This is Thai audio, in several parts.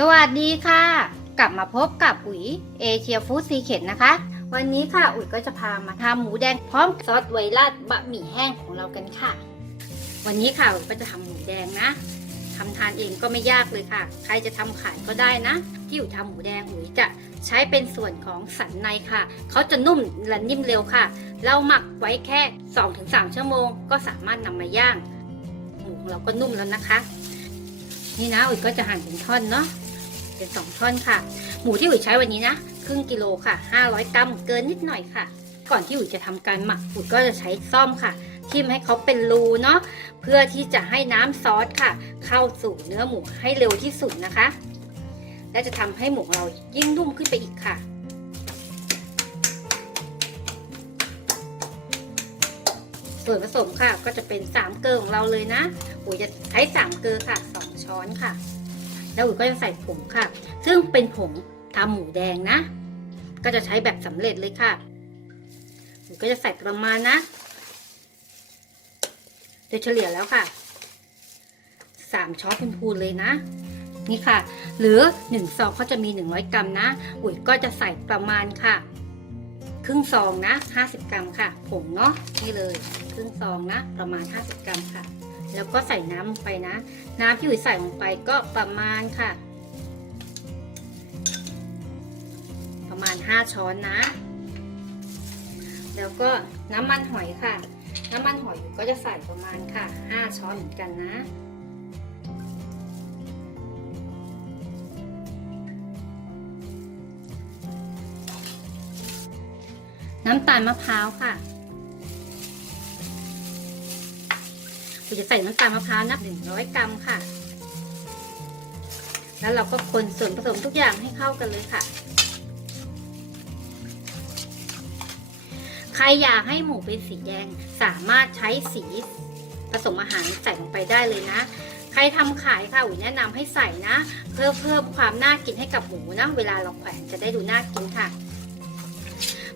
สวัสดีค่ะ กลับมาพบกับอุ๋ยเอเชียฟู้ดซีเ e ตนะคะ วันนี้ค่ะอุ๋ยก็จะพามาทำหมูแดงพร้อมซอสไวราดบะหมี่แห้งของเรากันค่ะ วันนี้ค่ะอุ๋ยก็จะทำหมูแดงนะทำทานเองก็ไม่ยากเลยค่ะ ใครจะทำขายก็ได้นะ ที่อุ๋ยทำหมูแดงอุ๋ยจะใช้เป็นส่วนของสันในค่ะ เขาจะนุ่มและนิ่มเร็วค่ะ เราหมักไว้แค่ 2-3 ชั่วโมง ก็สามารถนำมาย่าง หมูเราก็นุ่มแล้วนะคะ นี่นะอุ๋ยก็จะหั่นเป็นท่อนเนาะ เป็นสองท่อนค่ะ หมูที่อุ๋ยใช้วันนี้นะครึ่งกิโลค่ะ 500 กรัมเกินนิดหน่อยค่ะ ก่อนที่อุ๋ยจะทำการหมักอุ๋ยก็จะใช้ซ่อมค่ะทิ่มให้เขาเป็นรูเนาะเพื่อที่จะให้น้ำซอสค่ะ เข้าสู่เนื้อหมูให้เร็วที่สุดนะคะ และจะทำให้หมูเรายิ่งนุ่มขึ้นไปอีกค่ะส่วนผสมค่ะก็จะเป็น 3 เกลือของเราเลยนะอุ๋ยจะใช้ 3 เกลือค่ะ 2 ช้อนค่ะ แล้วอุ๋ยก็จะใส่ผงค่ะ ซึ่งเป็นผงทำหมูแดงนะ ก็จะใช้แบบสำเร็จเลยค่ะอุ๋ยก็จะใส่ประมาณนะ โดยเฉลี่ยแล้วค่ะสามช้อนพูนๆเลยนะ นี่ค่ะ หรือหนึ่งซองเขาจะมี100กรัมนะ อุ๋ยก็จะใส่ประมาณค่ะ ครึ่งซองนะ50กรัมค่ะ ผงเนาะนี่เลย ครึ่งซองนะ ประมาณ50กรัมค่ะ แล้วก็ใส่น้ำลงไปนะ น้ำที่อุ๋ยใส่ลงไปก็ประมาณค่ะ ประมาณ 5 ช้อนนะ แล้วก็น้ำมันหอยค่ะ น้ำมันหอยอุ๋ยก็จะใส่ประมาณค่ะ 5 ช้อนเหมือนกันนะน้ำตาลมะพร้าวค่ะ เราจะใส่น้ำตาลมะพร้าวนับ100กรัมค่ะ แล้วเราก็คนส่วนผสมทุกอย่างให้เข้ากันเลยค่ะ ใครอยากให้หมูเป็นสีแดงสามารถใช้สีผสมอาหารใส่ลงไปได้เลยนะ ใครทำขายค่ะอุ๋ยแนะนำให้ใส่นะ เพื่อเพิ่มความน่ากินให้กับหมูนะ เวลาเราแขวนจะได้ดูน่ากินค่ะ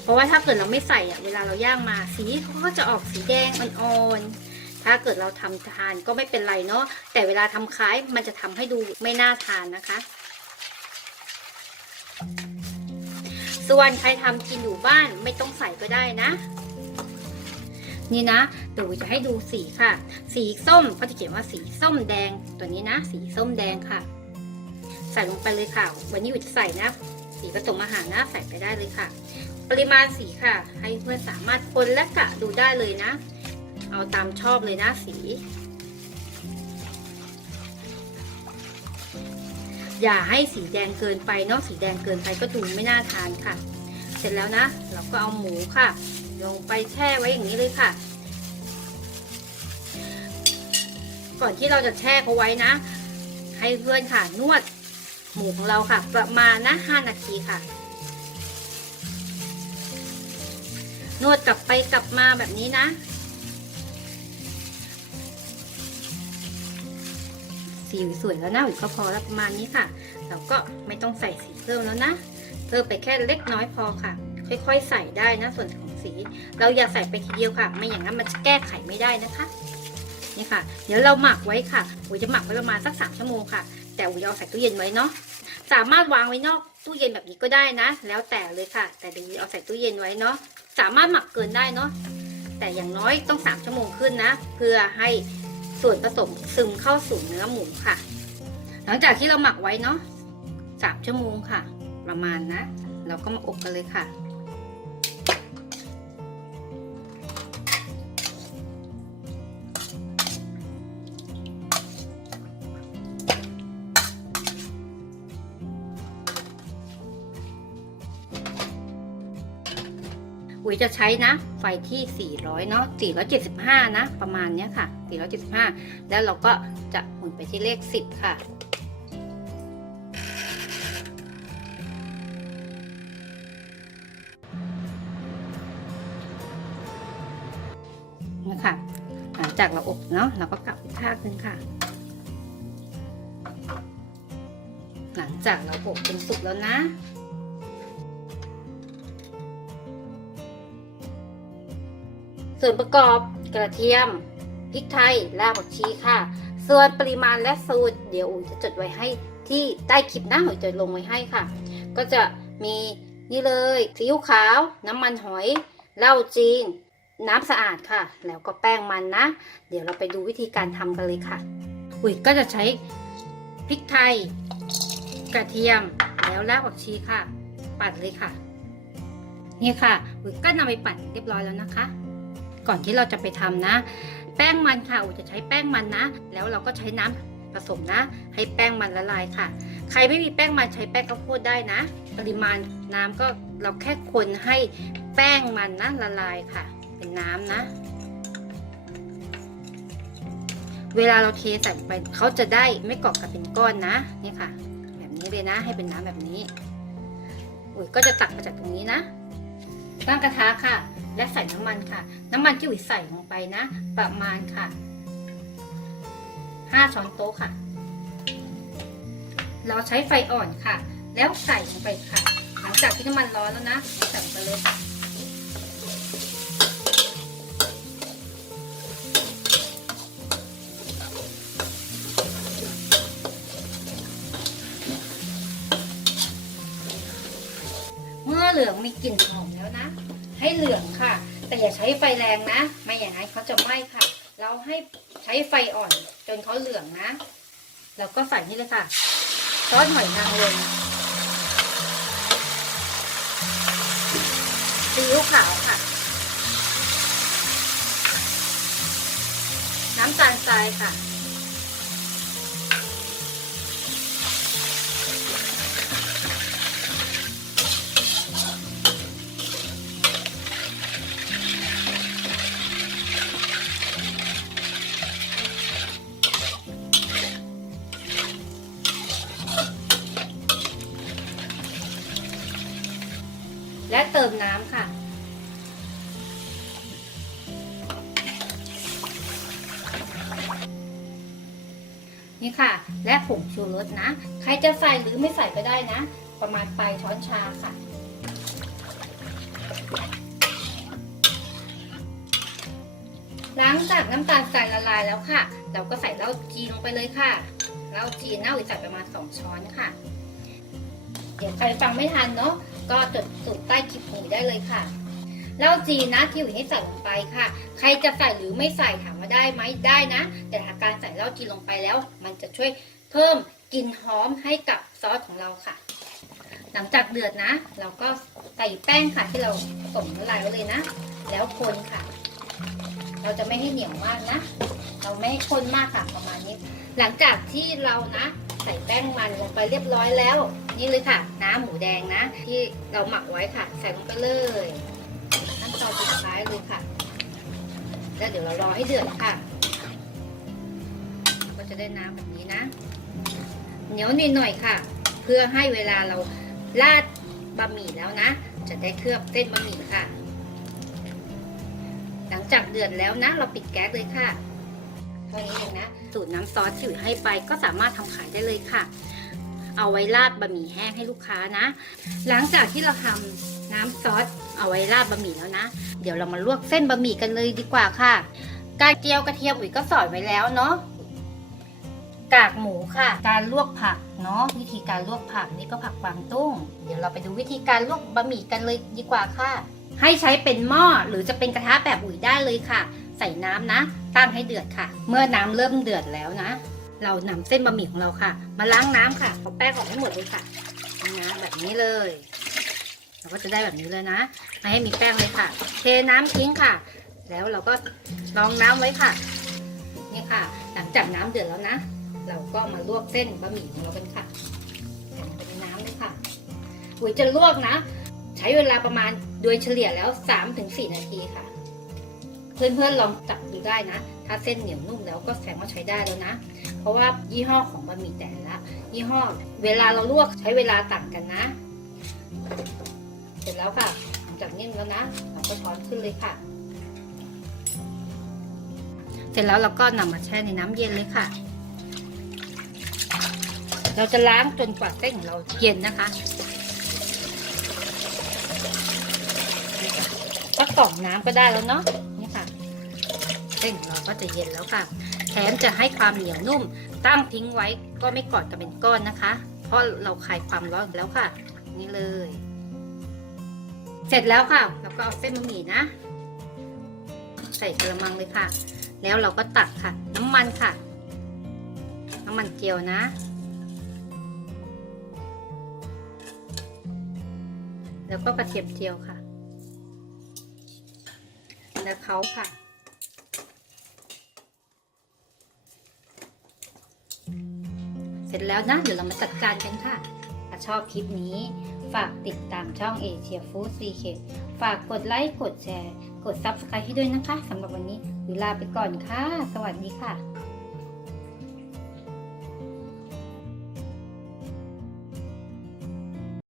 เพราะว่าถ้าเกิดเราไม่ใส่อะเวลาเราย่างมาสีเขาก็จะออกสีแดงอ่อนๆ ถ้าเกิดเราทำทานก็ไม่เป็นไรเนาะแต่เวลาทำขายมันจะทำให้ดูไม่น่าทานนะคะ ส่วนใครทำกินอยู่บ้านไม่ต้องใส่ก็ได้นะ นี่นะเดี๋ยวจะให้ดูสีค่ะ สีส้มเขาจะเขียนว่าสีส้มแดงตัวนี้นะ สีส้มแดงค่ะ ใส่ลงไปเลยค่ะ วันนี้อุ๋ยจะใส่นะ สีผสมอาหารนะใส่ไปได้เลยค่ะ ปริมาณสีค่ะ ให้เพื่อนสามารถคนและกะดูได้เลยนะ เอาตามชอบเลยนะสี อย่าให้สีแดงเกินไปเนาะสีแดงเกินไปก็ดูไม่น่าทานค่ะ เสร็จแล้วนะ เราก็เอาหมูค่ะ ลงไปแช่ไว้อย่างนี้เลยค่ะ ก่อนที่เราจะแช่เขาไว้นะ ให้เพื่อนค่ะนวดหมูของเราค่ะ ประมาณนะ5นาทีค่ะนวดกลับไปกลับมาแบบนี้นะ สีสวยแล้วหนะอุ๋ยก็พอแล้วประมาณนี้ค่ะ เราก็ไม่ต้องใส่สีเพิ่มแล้วนะ เพิ่มไปแค่เล็กน้อยพอค่ะ ค่อยๆ ใส่ได้นะส่วนของสี เราอย่าใส่ไปทีเดียวค่ะ ไม่อย่างนั้นมันจะแก้ไขไม่ได้นะคะนี่ค่ะ เดี๋ยวเราหมักไว้ค่ะอุ๋ยจะหมักไว้ประมาณสักสามชั่วโมงค่ะ แต่อุ๋ยเอาใส่ตู้เย็นไว้เนาะสามารถวางไว้นอกตู้เย็นแบบนี้ก็ได้นะ แล้วแต่เลยค่ะ แต่เดี๋ยวอุ๋ยเอาใส่ตู้เย็นไว้เนาะสามารถหมักเกินได้เนาะแต่อย่างน้อยต้อง 3 ชั่วโมงขึ้นนะ เพื่อให้ ส่วนผสมซึมเข้าสู่เนื้อหมูค่ะ หลังจากที่เราหมักไว้เนาะ3ชั่วโมงค่ะ ประมาณนะ เราก็มาอบกันเลยค่ะ อุ๋ยจะใช้นะ ไฟที่ 400 เนาะ 475 นะ ประมาณเนี้ยค่ะ 475 แล้วเราก็จะหมุนไปที่เลข 10 ค่ะนี่ค่ะหลังจากเราอบเนาะเราก็กลับอีกข้างนึงค่ะ หลังจากเราอบเป็นสุกแล้วนะ ส่วนประกอบกระเทียมพริกไทยรากผักชีค่ะ ส่วนปริมาณและสูตร เดี๋ยวอุ๋ยจะจดไว้ให้ที่ใต้คลิปหนะหอยจะลงไว้ให้ค่ะ ก็จะมีนี่เลยซีอิ๊วขาว น้ำมันหอยเหล้าจีน น้ำสะอาดค่ะ แล้วก็แป้งมันนะ เดี๋ยวเราไปดูวิธีการทำกันเลยค่ะ อุ๋ยก็จะใช้พริกไทย กระเทียมแล้วรากผักชีค่ะ ปั่นเลยค่ะ นี่ค่ะอุ๋ยก็นำไปปั่นเรียบร้อยแล้วนะคะ ก่อนที่เราจะไปทำนะ แป้งมันค่ะอุ๋ยจะใช้แป้งมันนะ แล้วเราก็ใช้น้ำผสมนะ ให้แป้งมันละลายค่ะ ใครไม่มีแป้งมันใช้แป้งข้าวโพดได้นะ ปริมาณน้ำก็เราแค่คนให้แป้งมันนะละลายค่ะ เป็นน้ำนะ เวลาเราเทใส่ไปเขาจะได้ไม่เกาะกับเป็นก้อนนะนี่ค่ะ แบบนี้เลยนะ ให้เป็นน้ำแบบนี้อุ๋ยก็จะตักมาจากตรงนี้นะตั้งกระทะค่ะ และใส่น้ำมันค่ะ น้ำมันที่อุ๋ยใส่ลงไปนะ ประมาณค่ะ 5 ช้อนโต๊ะค่ะ เราใช้ไฟอ่อนค่ะ แล้วใส่ลงไปค่ะ หลังจากที่น้ำมันร้อนแล้วนะ ใส่ไปเลยค่ะเมื่อเหลืองมีกลิ่นหอม เหลืองค่ะ แต่อย่าใช้ไฟแรงนะ ไม่อย่างนั้นเขาจะไหม้ค่ะ เราให้ใช้ไฟอ่อนจนเขาเหลืองนะ แล้วก็ใส่นี่เลยค่ะซอสหอยนางรมซีอิ๊วขาวค่ะ น้ำตาลทรายค่ะ และเติมน้ำค่ะ นี่ค่ะ และผงชูรสนะ ใครจะใส่หรือไม่ใส่ก็ได้นะ ประมาณปลายช้อนชาค่ะหลังจากน้ำตาลทรายละลายแล้วค่ะ เราก็ใส่เหล้าจีนลงไปเลยค่ะเหล้าจีนน่าอุใส่ประมาณ 2 ช้อนค่ะ เดี๋ยวใครฟังไม่ทันเนาะ ก็จดสูตรใต้คลิปนี้ได้เลยค่ะเหล้าจีนนะที่อยู่ให้ใส่ลงไปค่ะ ใครจะใส่หรือไม่ใส่ถามว่าได้ไหมได้นะ แต่ถ้าการใส่เหล้าจีนลงไปแล้ว มันจะช่วยเพิ่มกลิ่นหอมให้กับซอสของเราค่ะ หลังจากเดือดนะ เราก็ใส่แป้งค่ะที่เราผสมละลายไว้เลยนะ แล้วคนค่ะ เราจะไม่ให้เหนียวมากนะ เราไม่ให้ข้นมากค่ะประมาณนี้ หลังจากที่เรานะ ใส่แป้งมันลงไปเรียบร้อยแล้ว นี่เลยค่ะ น้ำหมูแดงนะ ที่เราหมักไว้ค่ะ ใส่ลงไปเลยขั้นตอนสุดท้ายเลยค่ะ แล้วเดี๋ยวเรารอให้เดือดค่ะ ก็จะได้น้ำแบบนี้นะ เหนียวนิดหน่อยค่ะ เพื่อให้เวลาเราราดบะหมี่แล้วนะ จะได้เคลือบเส้นบะหมี่ค่ะ หลังจากเดือดแล้วนะ เราปิดแก๊สเลยค่ะ เท่นี้เองนะสูตรน้ำซอสที่อยู่ให้ไปก็สามารถทำขายได้เลยค่ะ เอาไว้ราดบะหมี่แห้งให้ลูกค้านะ หลังจากที่เราทำน้ำซอสเอาไว้ราดบะหมี่แล้วนะ เดี๋ยวเรามาลวกเส้นบะหมี่กันเลยดีกว่าค่ะ การเจียวกระเทียมอุ๋ยก็สอนไว้แล้วเนาะกากหมูค่ะ การลวกผักเนาะวิธีการลวกผักนี่ก็ผักกวางตุ้ง เดี๋ยวเราไปดูวิธีการลวกบะหมี่กันเลยดีกว่าค่ะ ให้ใช้เป็นหม้อหรือจะเป็นกระทะแบบอุ๋ยได้เลยค่ะ ส่น้ำนะ ตั้งให้เดือดค่ะ เมื่อน้ำเริ่มเดือดแล้วนะ เรานำเส้นบะหมี่ของเราค่ะ มาล้างน้ำค่ะเอาแป้งออกให้หมดเลยค่ะนะแบบนี้เลย เราก็จะได้แบบนี้เลยนะ ไม่ให้มีแป้งเลยค่ะ เทน้ำทิ้งค่ะ แล้วเราก็รองน้ำไว้ค่ะ นี่ค่ะ หลังจากน้ำเดือดแล้วนะ เราก็มาลวกเส้นบะหมี่ของเรากันค่ะใส่ลงไปในน้ำเลยค่ะอุ๋ยจะลวกนะ ใช้เวลาประมาณโดยเฉลี่ยแล้ว 3-4 นาทีค่ะ เพื่อนๆลองจับดูได้นะ ถ้าเส้นเหนียวนุ่มแล้วก็แสดงว่าใช้ได้แล้วนะ เพราะว่ายี่ห้อของบะหมี่แต่ละยี่ห้อเวลาเราลวกใช้เวลาต่างกันนะ เสร็จแล้วค่ะหลังจากนิ่มแล้วนะเราก็ช้อนขึ้นเลยค่ะ เสร็จแล้วเราก็นำมาแช่ในน้ำเย็นเลยค่ะ เราจะล้างจนกว่าเส้นของเราเย็นนะคะสักสองน้ำก็ได้แล้วเนาะ ส้นของเราก็จะเย็นแล้วค่ะ แถมจะให้ความเหนียวนุ่ม ตั้งทิ้งไว้ก็ไม่กอดกันเป็นก้อนนะคะ เพราะเราคลายความร้อนแล้วค่ะ นี่เลย เสร็จแล้วค่ะเราก็เอาเส้นบะหมี่นะ ใส่กระมังเลยค่ะ แล้วเราก็ตักค่ะ น้ำมันค่ะ น้ำมันเจียวนะแล้วก็กระเทียมเจียวค่ะ แล้วเขาค่ะ สร็จแล้วนะ เดี๋ยวเรามาจัดการกันค่ะ ถ้าชอบคลิปนี้ ฝากติดตามช่องเอเชียฟู้ดซีเคฝากกดไลค์ กดแชร์ กด Subscribe ให้ด้วยนะคะสำหรับวันนี้วิลาไปก่อนค่ะ สวัสดีค่ะ